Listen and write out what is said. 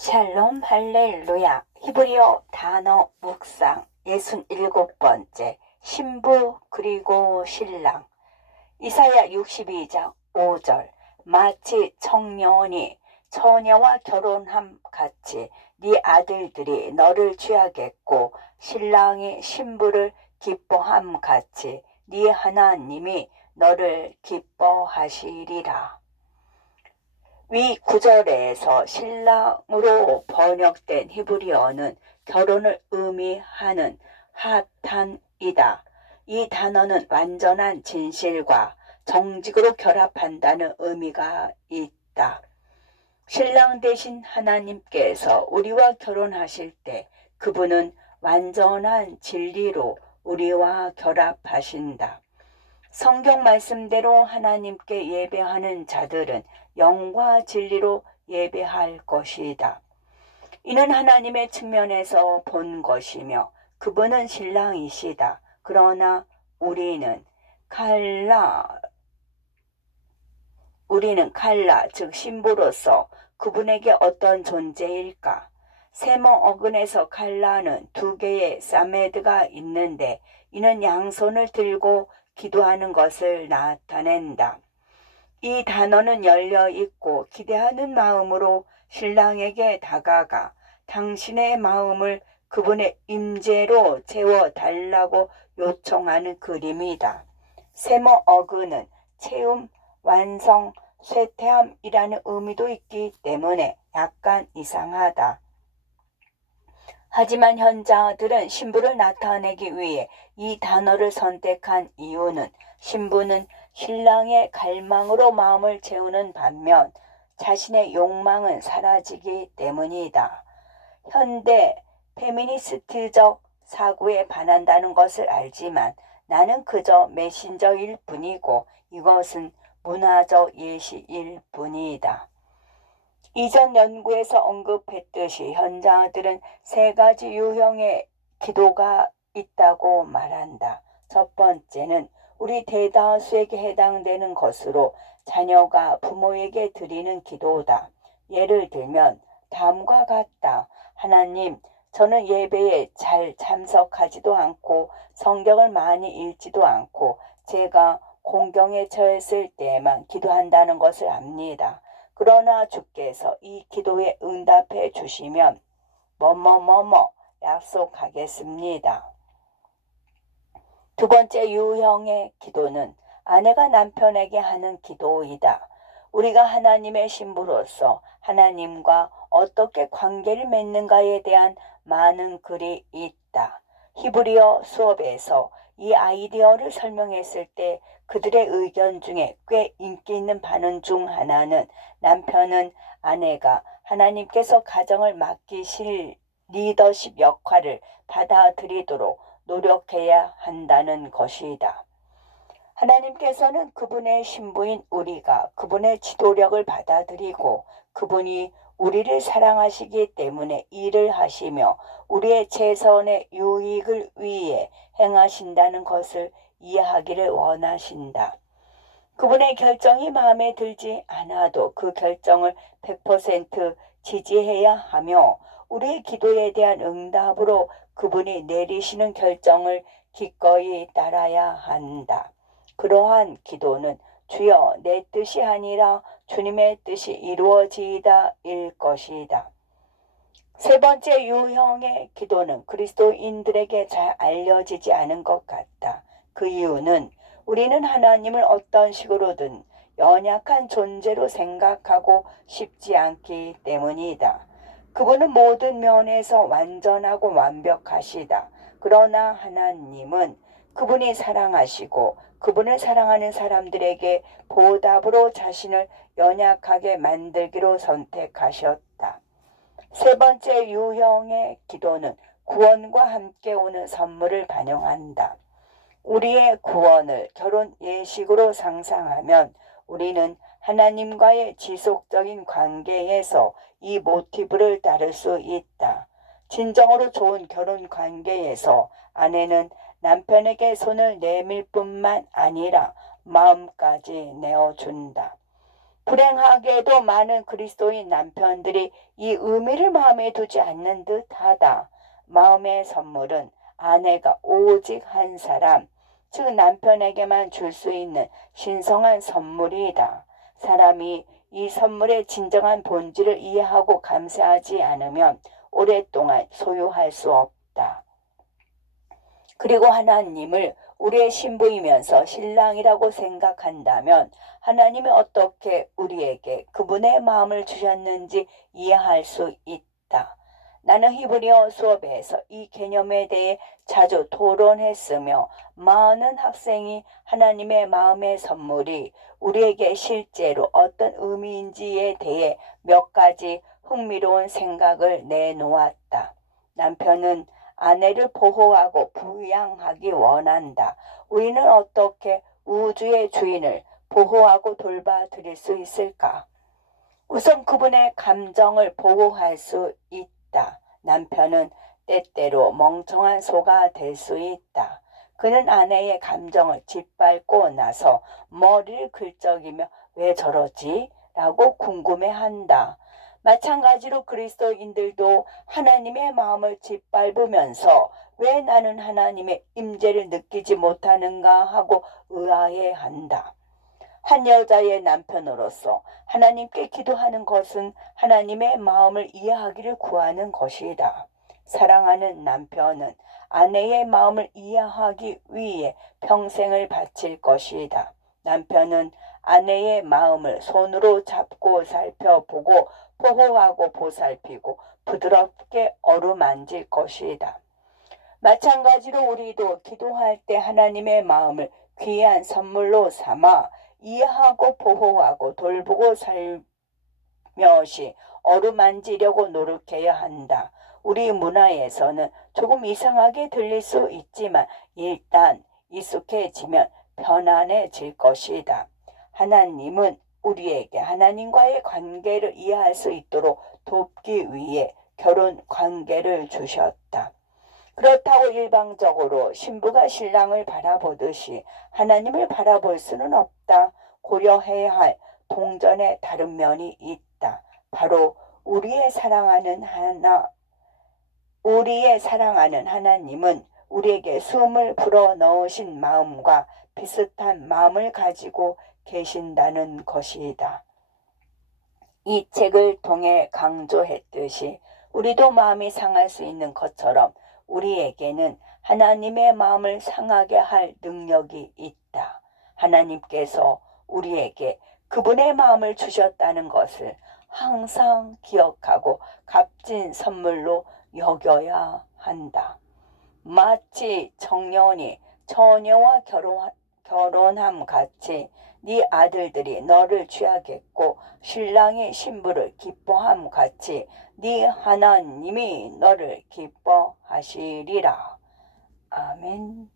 샬롬 할렐루야 히브리어 단어 묵상 67번째 신부 그리고 신랑 이사야 62장 5절 마치 청년이 처녀와 결혼함 같이 네 아들들이 너를 취하겠고 신랑이 신부를 기뻐함 같이 네 하나님이 너를 기뻐하시리라. 위 구절에서 신랑으로 번역된 히브리어는 결혼을 의미하는 하탄이다. 이 단어는 완전한 진실과 정직으로 결합한다는 의미가 있다. 신랑 대신 하나님께서 우리와 결혼하실 때 그분은 완전한 진리로 우리와 결합하신다. 성경 말씀대로 하나님께 예배하는 자들은 영과 진리로 예배할 것이다. 이는 하나님의 측면에서 본 것이며 그분은 신랑이시다. 그러나 우리는 칼라 우리는 칼라 즉 신부로서 그분에게 어떤 존재일까? 세모 어근에서 칼라는 두 개의 사메드가 있는데 이는 양손을 들고 기도하는 것을 나타낸다. 이 단어는 열려 있고 기대하는 마음으로 신랑에게 다가가 당신의 마음을 그분의 임재로 채워 달라고 요청하는 그림이다. 세모 어그는 채움, 완성, 쇠퇴함이라는 의미도 있기 때문에 약간 이상하다. 하지만 현자들은 신부를 나타내기 위해 이 단어를 선택한 이유는 신부는 신랑의 갈망으로 마음을 채우는 반면 자신의 욕망은 사라지기 때문이다. 현대 페미니스트적 사고에 반한다는 것을 알지만 나는 그저 메신저일 뿐이고 이것은 문화적 예시일 뿐이다. 이전 연구에서 언급했듯이 현자들은 세 가지 유형의 기도가 있다고 말한다. 첫 번째는 우리 대다수에게 해당되는 것으로 자녀가 부모에게 드리는 기도다. 예를 들면 다음과 같다. 하나님, 저는 예배에 잘 참석하지도 않고 성경을 많이 읽지도 않고 제가 공경에 처했을 때에만 기도한다는 것을 압니다. 그러나 주께서 이 기도에 응답해 주시면 뭐뭐뭐뭐 약속하겠습니다. 두 번째 유형의 기도는 아내가 남편에게 하는 기도이다. 우리가 하나님의 신부로서 하나님과 어떻게 관계를 맺는가에 대한 많은 글이 있다. 히브리어 수업에서 이 아이디어를 설명했을 때 그들의 의견 중에 꽤 인기 있는 반응 중 하나는 남편은 아내가 하나님께서 가정을 맡기실 리더십 역할을 받아들이도록 노력해야 한다는 것이다. 하나님께서는 그분의 신부인 우리가 그분의 지도력을 받아들이고 그분이 우리를 사랑하시기 때문에 일을 하시며 우리의 최선의 유익을 위해 행하신다는 것을 이해하기를 원하신다. 그분의 결정이 마음에 들지 않아도 그 결정을 100% 지지해야 하며 우리의 기도에 대한 응답으로 그분이 내리시는 결정을 기꺼이 따라야 한다. 그러한 기도는 주여 내 뜻이 아니라 주님의 뜻이 이루어지이다 일 것이다. 세 번째 유형의 기도는 그리스도인들에게 잘 알려지지 않은 것 같다. 그 이유는 우리는 하나님을 어떤 식으로든 연약한 존재로 생각하고 싶지 않기 때문이다. 그분은 모든 면에서 완전하고 완벽하시다. 그러나 하나님은 그분이 사랑하시고 그분을 사랑하는 사람들에게 보답으로 자신을 연약하게 만들기로 선택하셨다. 세 번째 유형의 기도는 구원과 함께 오는 선물을 반영한다. 우리의 구원을 결혼 예식으로 상상하면 우리는 하나님과의 지속적인 관계에서 이 모티브를 따를 수 있다. 진정으로 좋은 결혼 관계에서 아내는 남편에게 손을 내밀 뿐만 아니라 마음까지 내어준다. 불행하게도 많은 그리스도인 남편들이 이 의미를 마음에 두지 않는 듯하다. 마음의 선물은 아내가 오직 한 사람, 즉 남편에게만 줄 수 있는 신성한 선물이다. 사람이 이 선물의 진정한 본질을 이해하고 감사하지 않으면 오랫동안 소유할 수 없다. 그리고 하나님을 우리의 신부이면서 신랑이라고 생각한다면 하나님이 어떻게 우리에게 그분의 마음을 주셨는지 이해할 수 있다. 나는 히브리어 수업에서 이 개념에 대해 자주 토론했으며 많은 학생이 하나님의 마음의 선물이 우리에게 실제로 어떤 의미인지에 대해 몇 가지 흥미로운 생각을 내놓았다. 남편은 아내를 보호하고 부양하기 원한다. 우리는 어떻게 우주의 주인을 보호하고 돌봐드릴 수 있을까? 우선 그분의 감정을 보호할 수 있다. 남편은 때때로 멍청한 소가 될 수 있다. 그는 아내의 감정을 짓밟고 나서 머리를 긁적이며 왜 저러지? 라고 궁금해한다. 마찬가지로 그리스도인들도 하나님의 마음을 짓밟으면서 왜 나는 하나님의 임재를 느끼지 못하는가 하고 의아해한다. 한 여자의 남편으로서 하나님께 기도하는 것은 하나님의 마음을 이해하기를 구하는 것이다. 사랑하는 남편은 아내의 마음을 이해하기 위해 평생을 바칠 것이다. 남편은 아내의 마음을 손으로 잡고 살펴보고 보호하고 보살피고 부드럽게 어루만질 것이다. 마찬가지로 우리도 기도할 때 하나님의 마음을 귀한 선물로 삼아 이해하고 보호하고 돌보고 살며시 어루만지려고 노력해야 한다. 우리 문화에서는 조금 이상하게 들릴 수 있지만 일단 익숙해지면 편안해질 것이다. 하나님은 우리에게 하나님과의 관계를 이해할 수 있도록 돕기 위해 결혼 관계를 주셨다. 그렇다고 일방적으로 신부가 신랑을 바라보듯이 하나님을 바라볼 수는 없다. 고려해야 할 동전의 다른 면이 있다. 바로 우리의 사랑하는 하나, 우리의 사랑하는 하나님은 우리에게 숨을 불어 넣으신 마음과 비슷한 마음을 가지고 계신다는 것이다. 이 책을 통해 강조했듯이 우리도 마음이 상할 수 있는 것처럼 우리에게는 하나님의 마음을 상하게 할 능력이 있다. 하나님께서 우리에게 그분의 마음을 주셨다는 것을 항상 기억하고 값진 선물로 여겨야 한다. 마치 청년이 처녀와 결혼, 결혼함 같이 네 아들들이 너를 취하겠고 신랑이 신부를 기뻐함 같이 네 하나님이 너를 기뻐 하시리라. 아멘.